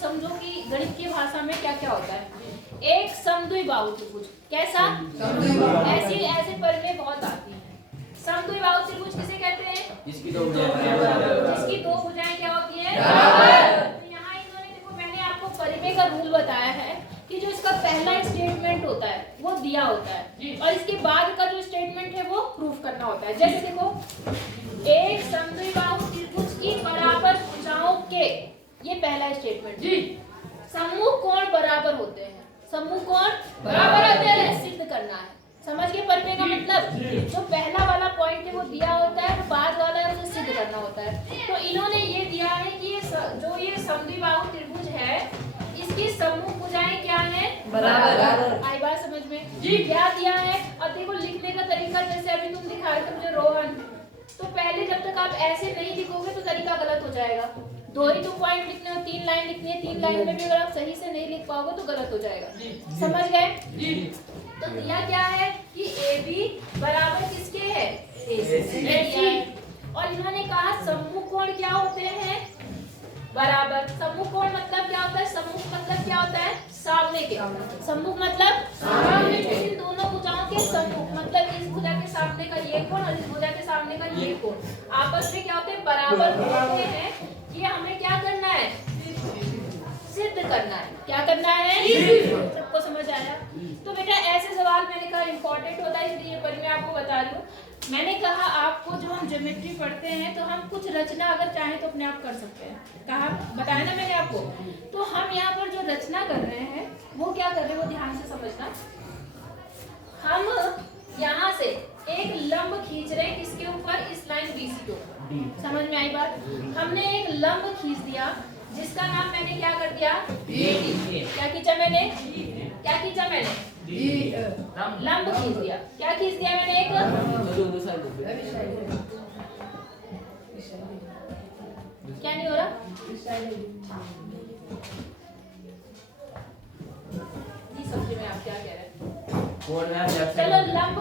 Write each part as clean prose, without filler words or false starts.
समझो कि गणित की भाषा में क्या क्या होता है। एक समद्विबाहु त्रिभुज, कैसा? ऐसे परिमेय बहुत आती है। समद्विबाहु त्रिभुज किसे कहते हैं? जिसकी दो भुजाएं क्या होती है? तो यहाँ इन्होंने देखो, मैंने आपको परिमेय का रूल बताया है कि जो इसका पहला स्टेटमेंट होता है वो दिया होता है और इसके बाद का जो स्टेटमेंट है वो प्रूफ करना होता है। जैसे देखो, एक समद्विबाहु त्रिभुज की बराबर भुजाओं के, ये पहला स्टेटमेंट जी, समूह कोण बराबर होते हैं। समूह कोण बराबर होते हैं, सिद्ध करना है। समझ गए परिमेय का मतलब? जो पहला वाला पॉइंट है वो दिया होता है, बाद वाला है उसे सिद्ध करना होता है। तो इन्होंने ये दिया है कि ये समद्विबाहु त्रिभुज है, इसकी समूह भुजाएं क्या है? बराबर। आई बात समझ में जी? क्या दिया है? अब देखो लिखने का तरीका, जैसे अभी तुम दिखा रहे थे मुझे रोहन, तो पहले जब तक आप ऐसे नहीं लिखोगे तो तरीका गलत हो जाएगा। दो ही तो पॉइंट लिखने हो, 3 लाइन लिखनी है, 3 लाइन में भी अगर आप सही से नहीं लिख पाओगे तो गलत हो जाएगा। समझ गए? तो दिया क्या है कि AB बराबर किसके है? AC। और इन्होंने कहा समूह कोण क्या होते हैं? बराबर। समूह कोण मतलब क्या होता है? समूह मतलब क्या होता है? सामने के। सम्मुख मतलब सामने के। इन दोनों भुजाओं के सम्मुख मतलब इस भुजा के सामने का ये कोण और इस भुजा के सामने का ये कोण आपस में क्या होते हैं? बराबर होते हैं। ये हमें क्या करना है? सिद्ध करना है। क्या करना है? सबको समझ आया? तो बेटा ऐसे सवाल मैंने कहा इम्पोर्टेंट होता है, इसलिए पर मैं आपको बता रही हूँ। मैंने कहा आपको जो हम ज्योमेट्री पढ़ते हैं तो हम कुछ रचना अगर चाहें तो अपने आप कर सकते हैं। कहा बताया ना मैंने आपको। तो हम यहाँ पर जो रचना कर रहे हैं वो क्या कर रहे हैं वो ध्यान से समझना। हम यहाँ से एक लंब खींच रहे हैं किसके ऊपर? इस लाइन BC के ऊपर। समझ में आई बात? हमने एक लंब खींच दिया जिसका नाम मैंने क्या कर दिया? क्या खींचा मैंने? क्या खींचा मैंने? लंब खींच दिया। क्या खींच दिया मैंने? एक क्या नहीं हो रहा? जी समझे मैं आप क्या कह रहे हैं। चलो लंब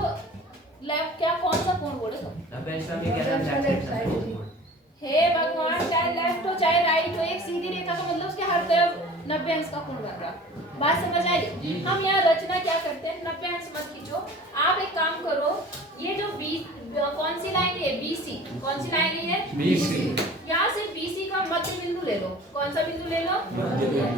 लेफ्ट, क्या कौन सा कोण बोले तो? हे भगवान, चाहे लेफ्ट हो चाहे राइट हो, एक सीधी रेखा का मतलब उसके हर तरफ 90 अंश का कोण बन रहा। बात समझ आई? हम यहाँ रचना क्या करते हैं? 90 अंश मत खींचो। आप एक काम करो, ये जो कौन सी लाइन है? BC। कौन सी लाइन है? BC। यहाँ से BC का मध्य बिंदु ले लो। कौन सा बिंदु ले लो?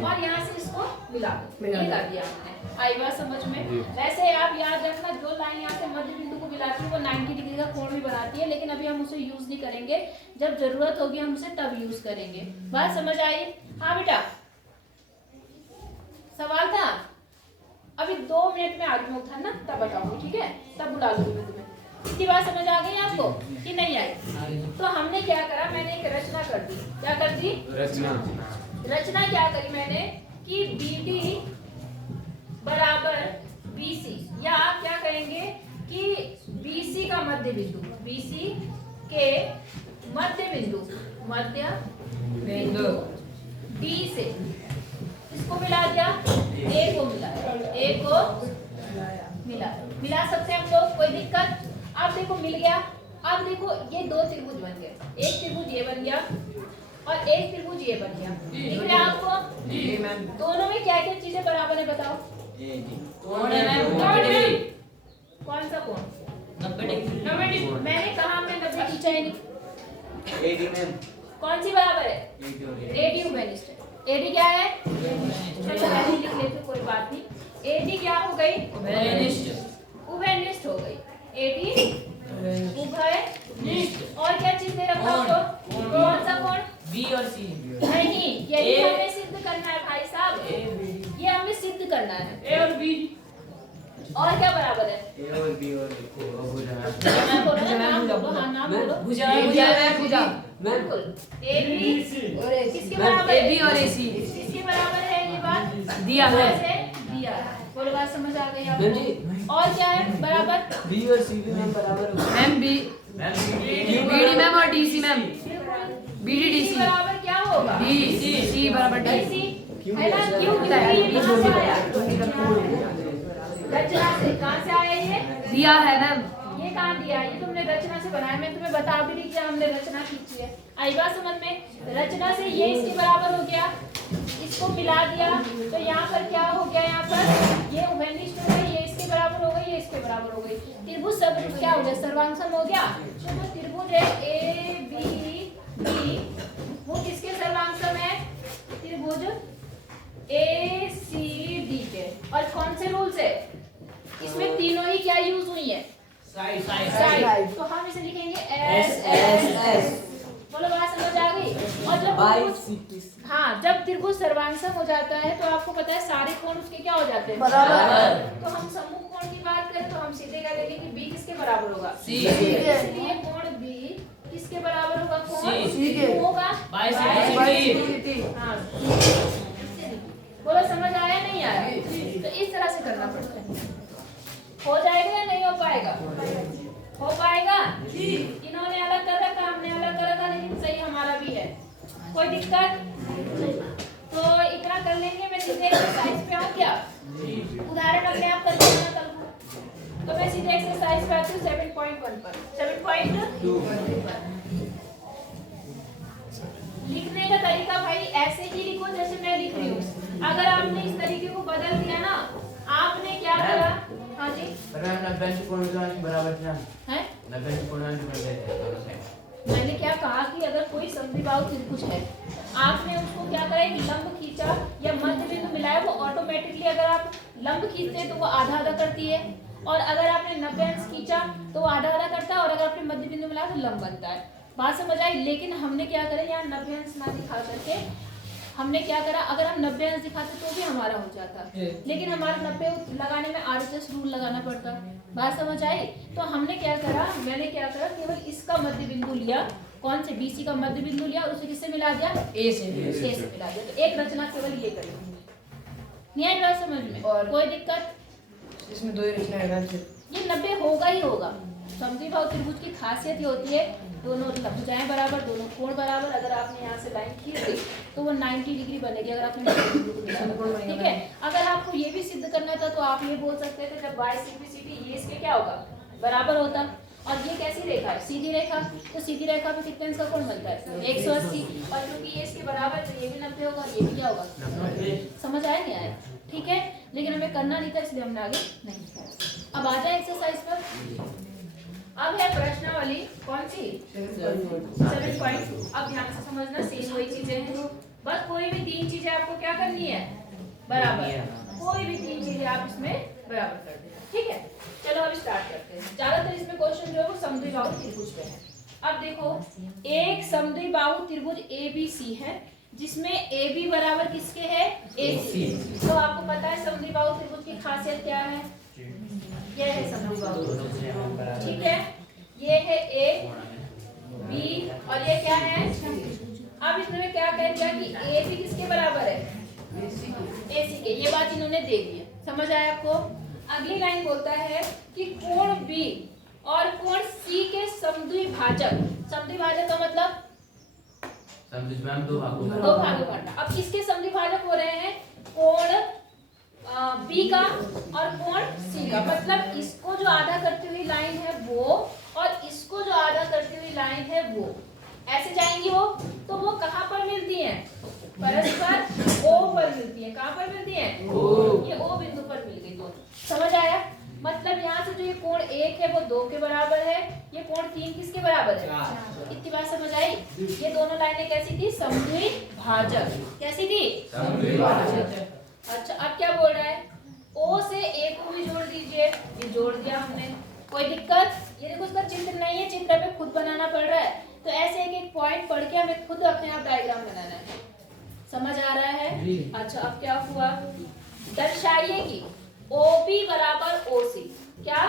और यहाँ से इसको मिला दो। ये कर दिया हमने। आई बात समझ में? वैसे आप याद रखना, जो लाइन यहाँ से मध्य बिंदु को मिलाती है वो 90 डिग्री का कोण भी बनाती है, लेकिन अभी हम उसे यूज नहीं करेंगे। जब जरूरत होगी हम उसे तब यूज करेंगे। बात समझ आई? हाँ बेटा, सवाल था? अभी 2 मिनट में आगे में उठा ना, तब बताऊंगी, ठीक है? तब बुला लूंगी मैं तुम्हें। इतनी बात समझ आ गई आपको कि नहीं आई? तो हमने क्या करा, मैंने एक रचना कर दी। क्या कर दी? रचना क्या करी मैंने कि BD बराबर BC, या आप क्या कहेंगे कि BC का मध्य बिंदु, BC के मध्य बिंदु D से इसको मिला दिया, A को मिला सकते हैं हम लोग, कोई दिक्कत? अब देखो मिल गया। अब देखो ये 2 त्रिभुज बन गए, एक त्रिभुज ये बन गया और एक त्रिभुज ये बन गया। दिख रहा है आपको? दोनों में क्या क्या चीजें बराबर है बताओ? कौन सा कोण? 90 डिग्री। मैंने कहा हमने 90 खींचा ही नहीं। कौन सी बराबर है? AD उभयनिष्ठ है। AD क्या है? चलो ऐसे लिख लेते कोई बात नहीं। AD क्या हो गई? उभयनिष्ठ हो गई। AD उभयनिष्ठ। और क्या चीज दे रखा आपको? कौन सा कोण? B और C। नहीं, यही हमें सिद्ध करना है भाई साहब, ये हमें सिद्ध करना है। A और B। और क्या बराबर है? A और B और नाम बोलो। भुजा बिल्कुल। AB किसके बराबर? AB और AC किसके बराबर है? ये बात दिया है। बोलो, बात समझ आ गई आपको? और क्या है बराबर? B और C भी मैम बराबर होगा। मैम BD मैम और DC मैम। BD DC बराबर क्या होगा? DC बराबर DC है ना? क्यों? कहाँ से आया? रचना से। कहाँ से आया ये? दिया है मैम। ये कहाँ दिया? ये तुमने रचना से बनाया। मैं तुम्हें बता भी रही हमने रचना खींची है। आई बात समझ में? रचना से ये इसके बराबर हो गया, इसको मिला दिया तो यहाँ पर क्या हो गया, यहाँ पर ये उभयनिष्ठ हो गई, ये इसके बराबर हो गई, ये इसके बराबर हो गई। त्रिभुज सब क्या हो गया, सर्वांगसम हो गया। तो जो त्रिभुज है ए बी डी वो किसके सर्वांगसम है, त्रिभुज ए सी डी के। और कौन से रूल से, इसमें तीनों ही क्या यूज हुई है, साइड। तो हम इसे लिखेंगे एस एस एस। बोलो बात समझ आ गई। और जब हाँ जब त्रिभुज सर्वांगसम हो जाता है तो आपको पता है सारे कोण उसके क्या हो जाते हैं, बराबर। तो हम समूह कोण की बात करें तो हम सीधे कह देंगे कि बी किसके बराबर होगा, सी। इसलिए कोण बी किसके बराबर होगा, कोण सी के होगा बाय सी। हाँ बोलो समझ आया नहीं आया। तो इस तरह से करना पड़ता है। हो जाएगा या नहीं हो पाएगा, हो पाएगा जी। इन्होंने अलग कर रखा, हमने अलग कर रखा, लेकिन सही हमारा भी है, कोई दिक्कत। तो इतना कर लेंगे। मैं सीधे एक्सरसाइज पे आऊँ क्या, उदाहरण अपने आप करके ना करूँ। तो मैं सीधे एक्सरसाइज पे आती हूँ 7.1 पर। 7.2 लिखने का तरीका भाई ऐसे ही लिखो जैसे मैं लिख रही हूँ। अगर आपने इस तरीके को बदल दिया ना, आपने क्या करा, हाँ जी मैंने क्या कहा कि अगर कोई समद्विबाहु त्रिभुज है, आपने उसको क्या करा, एक लंब खींचा या मध्य बिंदु मिलाया, वो ऑटोमेटिकली अगर आप लंब खींचते हैं तो वो आधा आधा करती है, और अगर आपने 90 अंश खींचा तो वो आधा आधा करता है, और अगर आपने मध्य बिंदु मिलाया तो लंब बनता है। बात समझ आई। लेकिन हमने क्या करा, यहाँ 90 अंश ना दिखा करके हमने क्या करा, अगर हम 90 अंश दिखाते तो भी हमारा हो जाता, लेकिन हमारा 90 लगाने में RHS रूल लगाना पड़ता। बात समझ आई। तो हमने क्या करा, मैंने क्या करा, केवल इसका मध्य बिंदु लिया, कौन से, BC का मध्य बिंदु लिया, और उसे किससे मिला दिया, A से मिला दिया। तो एक रचना केवल ये करी, नहीं आई बात समझ में, और कोई दिक्कत इसमें दो ही रचना है, ये 90 होगा ही होगा। समद्विबाहु त्रिभुज की खासियत ये होती है, दोनों भुजाएं बराबर, दोनों कोण बराबर। अगर आपने यहाँ से लाइन खींच दी तो वो 90 डिग्री बनेगी, अगर आपने ठीक है। अगर आपको ये भी सिद्ध करना था तो आप ये बोल सकते थे जब बाय सिंप्लिसिटी ये इसके क्या होगा, बराबर होता। और ये कैसी रेखा है, सीधी रेखा। तो सीधी रेखा पे कितने अंश का कोण बनता है, 180। और क्योंकि ये इसके बराबर तो ये भी 90 होगा, ये भी क्या होगा, समझ आया नहीं आया, ठीक है। लेकिन हमें करना नहीं था इसलिए हमने आगे नहीं किया। अब आ जाए एक्सरसाइज पर। अब है प्रश्नावली कौन सी, 7.2। अब ध्यान से समझना, सेम वही चीजें हैं, बस कोई भी 3 चीजें आपको क्या करनी है, बराबर। कोई भी 3 चीजें आप इसमें बराबर कर देना, ठीक है। चलो अब स्टार्ट करते हैं। ज्यादातर इसमें क्वेश्चन जो है वो समद्विबाहु त्रिभुज पे है। अब देखो, एक समद्विबाहु त्रिभुज ABC है, जिसमें AB बराबर किसके है, AC। तो आपको पता है समद्विबाहु त्रिभुज की खासियत क्या है, ये है समद्विबाहु, ठीक है। ये है A B और ये क्या है, अब इसमें क्या कह दिया कि AB किसके बराबर है, AC के। ये बात इन्होंने दे दी है, समझ आया आपको। अगली लाइन बोलता है कि कोण B और कोण C के समद्विभाजक। समद्विभाजक का मतलब दो भागों का। अब किसके समद्विभाजक हो रहे हैं, कोण B का और कोण C का। मतलब इसको जो आधा करती हुई लाइन है वो, और इसको जो आधा करती हुई लाइन है वो ऐसे जाएंगी वो, तो वो कहाँ पर मिलती हैं, परस्पर O पर मिलती है। कहाँ पर मिलती है, ये O बिंदु पर मिल गई दोनों, समझ आया। मतलब यहाँ से जो ये कोण 1 है वो 2 के बराबर है, ये कोण 3 किसके बराबर है, इतनी बात समझ आई। ये दोनों लाइनें कैसी थी, समद्विभाजक। कैसी थी, समद्विभाजक। अच्छा अब क्या बोल रहा है, O से A को भी जोड़ दीजिए, ये जोड़ दिया हमने, कोई दिक्कत। ये देखो उसका चित्र नहीं है, चित्र पे खुद बनाना पड़ रहा है। तो ऐसे एक एक पॉइंट पढ़ के हमें खुद अपने आप डायग्राम बनाना है, समझ आ रहा है। अच्छा अब क्या हुआ, दर्शाइए कि OB बराबर OC। क्या,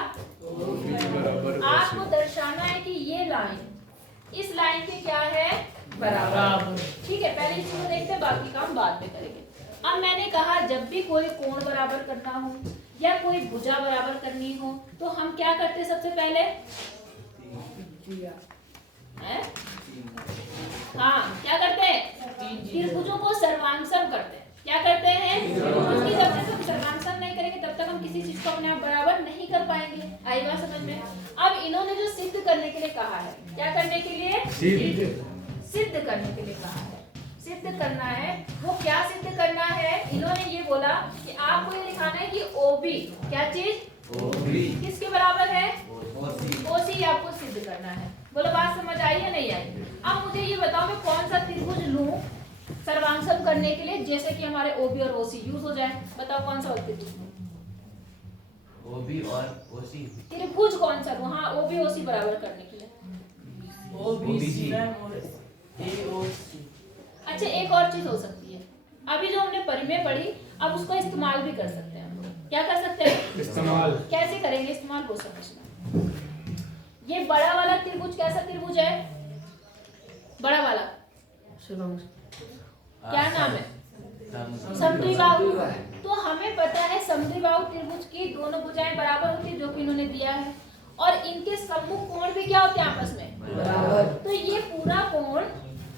आपको दर्शाना है कि ये लाइन इस लाइन के क्या है, बराबर, ठीक है। पहले इसको देखते हैं, बाकी काम बाद में करेंगे। अब मैंने कहा जब भी कोई कोण बराबर करना हो या कोई भुजा बराबर करनी हो तो हम क्या करते सबसे पहले, हाँ क्या करते हैं, त्रिभुजों को सर्वांगसम करते हैं। क्या करते हैं, क्योंकि जब तक हम सर्वांगसम नहीं करेंगे तब तक हम किसी चीज को अपने आप बराबर नहीं कर पाएंगे। आई बात समझ में। अब इन्होंने जो सिद्ध करने के लिए कहा है, क्या करने के लिए, सिद्ध करने के लिए कहा है। सिद्ध करना है। वो क्या सिद्ध करना है? इन्होंने ये बोला कि आपको ये दिखाना है कि OB क्या चीज किसके बराबर है? OC आपको सिद्ध करना है। बोलो बात समझ आई या नहीं आई? अब मुझे ये बताओ मैं कौन सा त्रिभुज लूं सर्वांगसम करने के लिए जैसे कि हमारे OB और OC यूज हो जाए। बताओ कौन सा त्रिभुज लूं? OB और OC त्रिभुज कौन सा लूं? हाँ OB OC बराबर करने के लिए। OBC और AOC। अच्छा एक और चीज हो सकती है, अभी जो हमने परिमेय पढ़ी अब उसको इस्तेमाल भी कर सकते हैं हम लोग। क्या कर सकते हैं? इस्तेमाल। कैसे करेंगे इस्तेमाल? वो समझना। ये बड़ा वाला त्रिभुज कैसा त्रिभुज है? बड़ा वाला क्या नाम है? समद्विबाहु। तो हमें पता है समद्विबाहु त्रिभुज की दोनों भुजाएं बराबर होती है जो कि इन्होंने दिया है, और इनके सम्मुख कोण भी क्या होते हैं आपस में? बराबर। तो ये पूरा कोण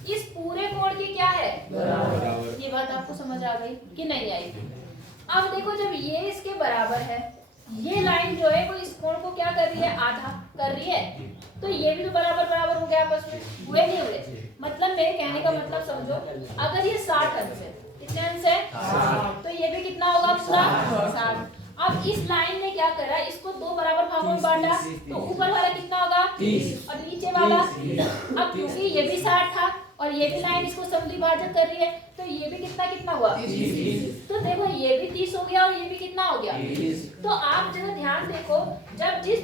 इस पूरे कोण की क्या है? बराबर। ये बात आपको समझ आ गई कि नहीं आई? अब देखो जब ये इसके बराबर है, ये लाइन जो है वो इस कोण को क्या कर रही है? आधा कर रही है, तो ये भी तो बराबर बराबर हो गया आपस में, हुए नहीं हुए? मतलब मेरे कहने का मतलब समझो, अगर ये 60 अंश है, कितने अंश है? 60, तो ये भी कितना होगा पूरा? 60। अब इस लाइन ने क्या करा? इसको दो बराबर भागों में बांटा, तो ऊपर वाला कितना होगा? 30, और नीचे वाला? अब क्योंकि ये भी 60 था और ये भी लाइन इसको समद्विभाजक कर रही है, तो ये भी कितना कितना हुआ? 30। तो देखो ये भी 30 हो गया और ये भी कितना हो गया? 30। तो आप जरा ध्यान देखो, जब जिस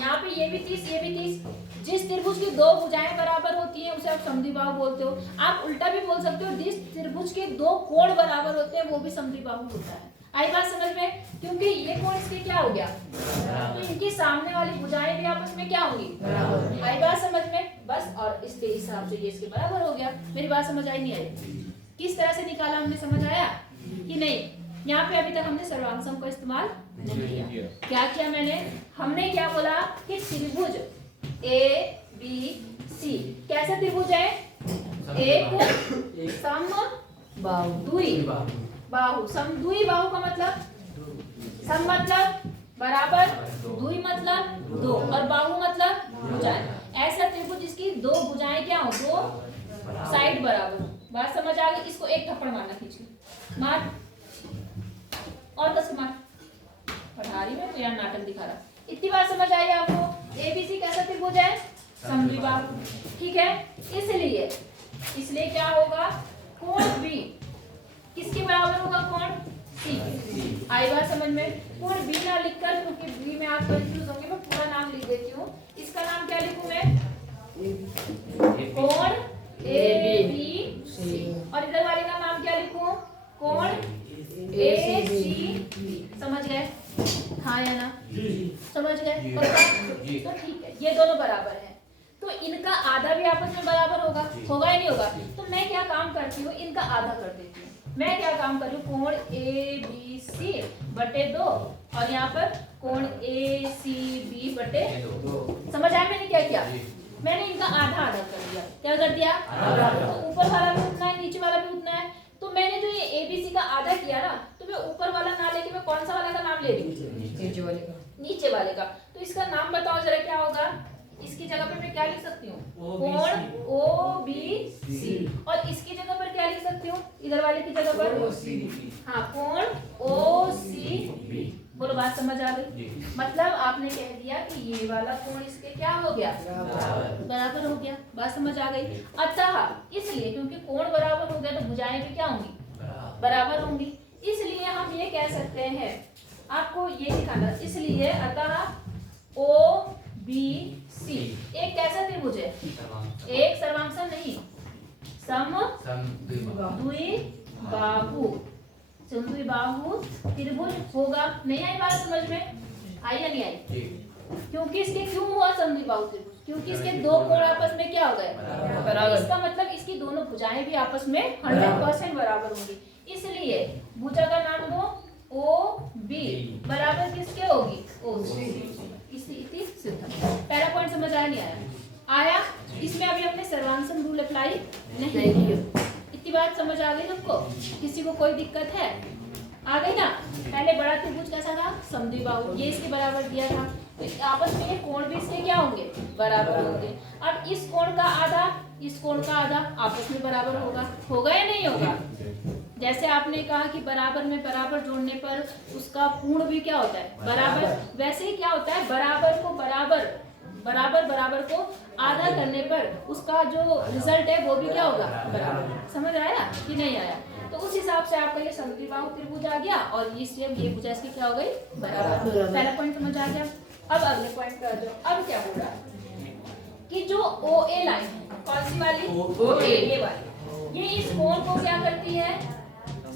यहाँ पे ये भी 30 ये भी 30, जिस त्रिभुज की दो भुजाएं बराबर होती हैं उसे आप समद्विबाहु बोलते हो। आप उल्टा भी बोल सकते हो, जिस त्रिभुज के दो कोण बराबर होते हैं वो भी समद्विबाहु होता है। आई बात समझ में? क्योंकि ये कोण इसके क्या हो गया? तो इनकी सामने वाली भुजाएं भी आपस में क्या होंगी? आई बात समझ में? बस, और इसके हिसाब से ये इसके बराबर हो गया। मेरी बात समझ आई नहीं आई? किस तरह से निकाला हमने, समझ आया कि नहीं? यहाँ पे अभी तक हमने सर्वांग सम का इस्तेमाल नहीं किया। क्या किया मैंने? हमने क्या बोला कि त्रिभुज ABC कैसा त्रिभुज है? एक समद्विबाहु। समद्विबाहु का मतलब, सम मतलब बराबर, द्वि मतलब दो, और बाहु मतलब भुजाएं। ऐसा त्रिभुज जिसकी दो भुजाएं क्या हो? दो साइड बराबर हो। बात समझ आ गई? इसको एक थप्पड़ मारना, खींच मार, और कस मार। पढ़ा रही मैं तो यार नाटक दिखा रहा। इतनी बात समझ आई आपको? ABC कैसा त्रिभुज है? समद्विबाहु। ठीक है, इसलिए क्या होगा? कोण B किसके बराबर होगा? कोण C। आई बात समझ में? कोण B ना लिखकर, क्योंकि B में आप कंफ्यूज होंगे, मैं पूरा नाम लिख देती हूँ। इसका नाम क्या लिखूं मैं? कोण ABC। और इधर वाले का नाम क्या लिखूं? कोण AC। समझ गए? हाँ या ना? समझ गए? तो ठीक है, ये दोनों बराबर हैं, तो इनका आधा भी आपस में बराबर होगा, होगा या नहीं होगा? तो मैं क्या काम करती हूँ, इनका आधा कर देती हूँ। मैं क्या काम कर रही हूँ? कोण ABC बटे 2, और यहाँ पर कोण ACB बटे 2। समझ आया मैंने क्या किया? मैंने इनका आधा आधा कर दिया। क्या कर दिया? तो ऊपर वाला भी उतना है, नीचे वाला भी उतना है। तो मैंने जो ये ABC का आधा किया ना, तो मैं ऊपर वाला ना लेके मैं कौन सा वाला का नाम ले रही हूँ? नीचे वाले का। नीचे वाले का। तो इसका नाम बताओ जरा क्या होगा? इसकी जगह पर मैं क्या लिख सकती हूँ? कोण OBC। और इसकी जगह पर क्या लिख सकती हूँ? इधर वाले की जगह पर हाँ, कोण OCB। बोलो बात समझ आ गई? मतलब आपने कह दिया कि ये वाला कोण इसके क्या हो गया? बराबर हो गया। बात समझ आ गई? अतः इसलिए क्योंकि कोण बराबर हो गया तो भुजाएं भी क्या होंगी? बराबर होंगी। इसलिए हम ये कह सकते हैं, आपको ये दिखाना, इसलिए अतः OBC एक कैसा त्रिभुज है? एक सर्वांग नहीं, समद्विबाहु त्रिभुज होगा। नहीं आई बात समझ में? आई या नहीं आई? क्योंकि इसके क्यों हुआ समद्विबाहु त्रिभुज? क्योंकि इसके दो कोण आपस में क्या हो गए? बराबर। इसका मतलब इसकी दोनों भुजाएं भी आपस में 100% बराबर होंगी। इसलिए भुजा का नाम दो OB बराबर किसके होगी? OC। इसी सिद्ध। पहला पॉइंट समझ आया नहीं आया? आया? इसमें अभी हमने सर्वांग रूल अप्लाई नहीं किया। इतनी बात समझ आ गई सबको? किसी को कोई दिक्कत है? आ गई ना? पहले बड़ा त्रिभुज कैसा था? समद्विबाहु। ये इसके बराबर दिया था, तो आपस में ये कोण भी इसके क्या होंगे? बराबर होंगे। अब इस कोण का आधा इस कोण का आधा आपस में बराबर होगा या नहीं होगा? जैसे आपने कहा कि बराबर में बराबर जोड़ने पर उसका पूर्ण भी क्या होता है? बराबर। वैसे ही क्या होता है, बराबर को बराबर को आधा करने पर उसका जो रिजल्ट है वो भी क्या होगा? बराबर। समझ आया कि नहीं आया? तो उस हिसाब से आपका ये समद्विबाहु त्रिभुज आ गया और ये भुजा इसकी क्या हो गई? बराबर। पहला पॉइंट समझ आ गया। अब अगले पॉइंट पे आ जाओ। अब क्या हो रहा है कि जो OA लाइन है, कौन सी वाली? OA, ये वाली, ये इस कोण को क्या करती है?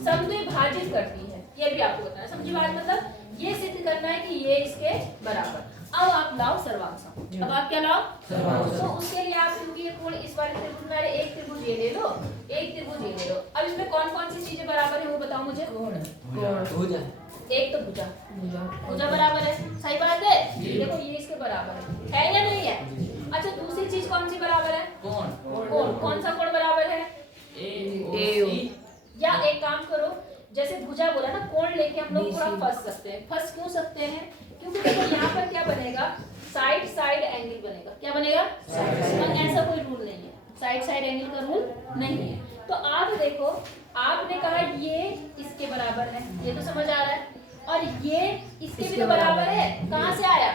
समद्विभाजित करती है। ये भी आपको बताना। समद्विभाजित मतलब ये सिद्ध करना है कि ये इसके बराबर। अब आप लाओ सर्वांशम। अब आप क्या लाओ? सर्वांशम। तो उसके लिए आप क्योंकि ये कोण इस वाले त्रिभुज में एक त्रिभुज ये ले लो, एक त्रिभुज ये ले लो। अब इसमें कौन कौन सी चीजें बराबर है वो बताओ मुझे। भुजा। एक तो भुजा बराबर है, सही बात है। देखो ये इसके बराबर है या नहीं है? अच्छा, दूसरी चीज कौन सी बराबर है? कोण। कौन सा कोण बराबर है? AOC। या एक काम करो, जैसे भुजा बोला ना, कोण लेके हम लोग थोड़ा फंस सकते हैं। फंस क्यों सकते हैं? क्योंकि देखो यहाँ पर क्या बनेगा? साइड एंगल बनेगा। क्या बनेगा? ऐसा कोई रूल नहीं है, साइड एंगल का रूल नहीं है। तो आप देखो, आपने कहा ये इसके बराबर है, ये तो समझ आ रहा है, और ये इसके भी तो बराबर है। कहाँ से आया?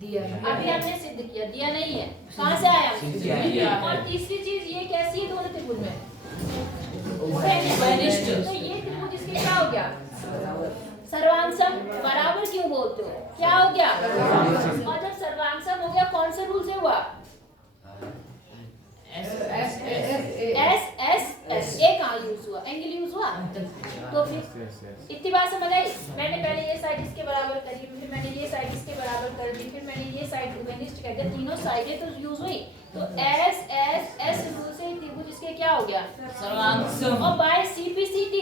दिया। अभी हमने सिद्ध किया, दिया नहीं है। कहाँ से आया? दिया। और तीसरी चीज ये कैसी है दोनों त्रिभुज में? उपनिष्ठ। तो ये त्रिभुज इसके क्या हो गया? सर्वांशम। बराबर क्यों बोलते हो? क्या हो गया? और जब सर्वांशम हो गया कौन से रूल से हुआ? एस ए कहाँ यूज हुआ? एंगल यूज हुआ। तो फिर इतनी बात समझ आई? मैंने पहले ये साइड इसके बराबर करी, फिर मैंने ये साइड इसके बराबर कर दी, फिर मैंने ये साइड उपनिष्ठ कर दिया। तीनों साइडें तो यूज हुई। तो एस रूल से त्रिभुज इसके क्या हो गया? सर्वांशम। और बाय CPCT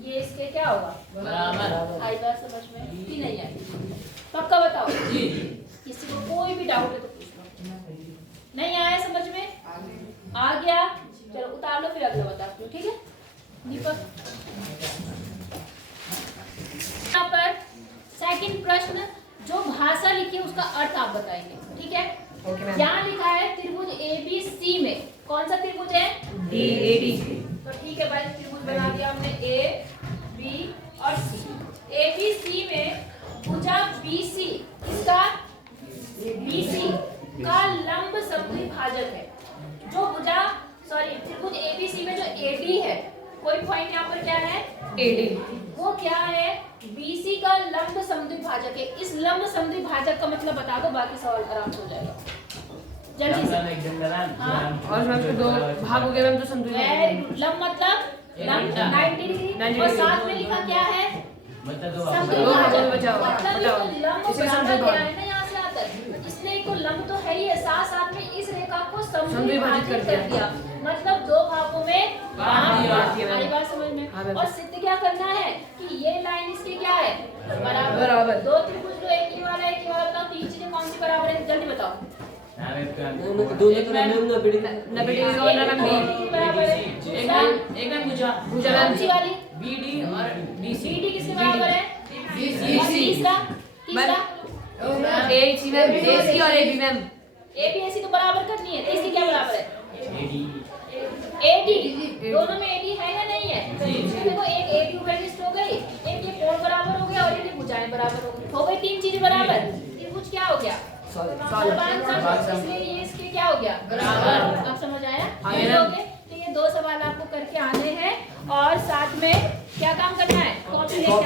ये इसके क्या होगा? बराबर। आई बात समझ में कि नहीं आई? पक्का बताओ जी। किसी को कोई भी डाउट है तो पूछ लो। नहीं आया समझ में? आ गया? चलो उतार लो, फिर अगला बताती हूँ। ठीक है दीपक? यहाँ पर सेकंड प्रश्न, जो भाषा लिखी है उसका अर्थ आप बताएंगे। ठीक है? यहाँ लिखा है त्रिभुज ABC में कौन सा त्रिभुज है? AD। तो ठीक है भाई, त्रिभुज बना दिया हमने A, B और C। ABC में भुजा BC, इसका BC का लंब समद्विभाजक है। जो भुजा त्रिभुज ABC में जो AD है, कोई पॉइंट यहाँ पर क्या है? AD, वो क्या है? BC का लंब समद्विभाजक है। इस लंब समद्विभाजक का मतलब बता दो, बाकी सवाल आराम से हो जाएगा। जल्दी से। और मैम तो दो भाग हो गए मैम, तो समद्विभाजक। लंब मतलब लंब 90 डिग्री, और साथ में लिखा क्या है? समद्विभाजक। मतलब ये तो लंब बराबर गया है ना यहाँ से आकर, इसलिए तो लंब तो है ही है, साथ में इस रेखा को समद्विभाजित कर दिया। मतलब दो भागों में आई बात समझ में? और सिद्ध क्या करना है कि ये लाइन इसके क्या है? बराबर। दो त्रिभुज, तो एक ही वाला बताओ, तीन चीजें कौन सी बराबर है? जल्दी बताओ। दोनों तो 90 डिग्री और बराबर है। एक में भुजा कौन सी वाली? BD और BC। BD किसके बराबर है? और तीसरा AC मैम, AC और AB मैम। ABAC तो बराबर करनी है, तीसरी क्या बराबर है? AD। दोनों में AD है या नहीं है? देखो, एक AD उपनिष्ठ हो गई, एक ये कोण बराबर हो गया, और एक भुजाएं बराबर हो गई, तीन चीजें बराबर। त्रिभुज क्या हो गया? सर्वांशम। इसलिए ये इसके क्या हो गया? बराबर। अब समझ आया? तो ये दो सवाल आपको करके आने हैं, और साथ में क्या काम करना है? कॉपी लेके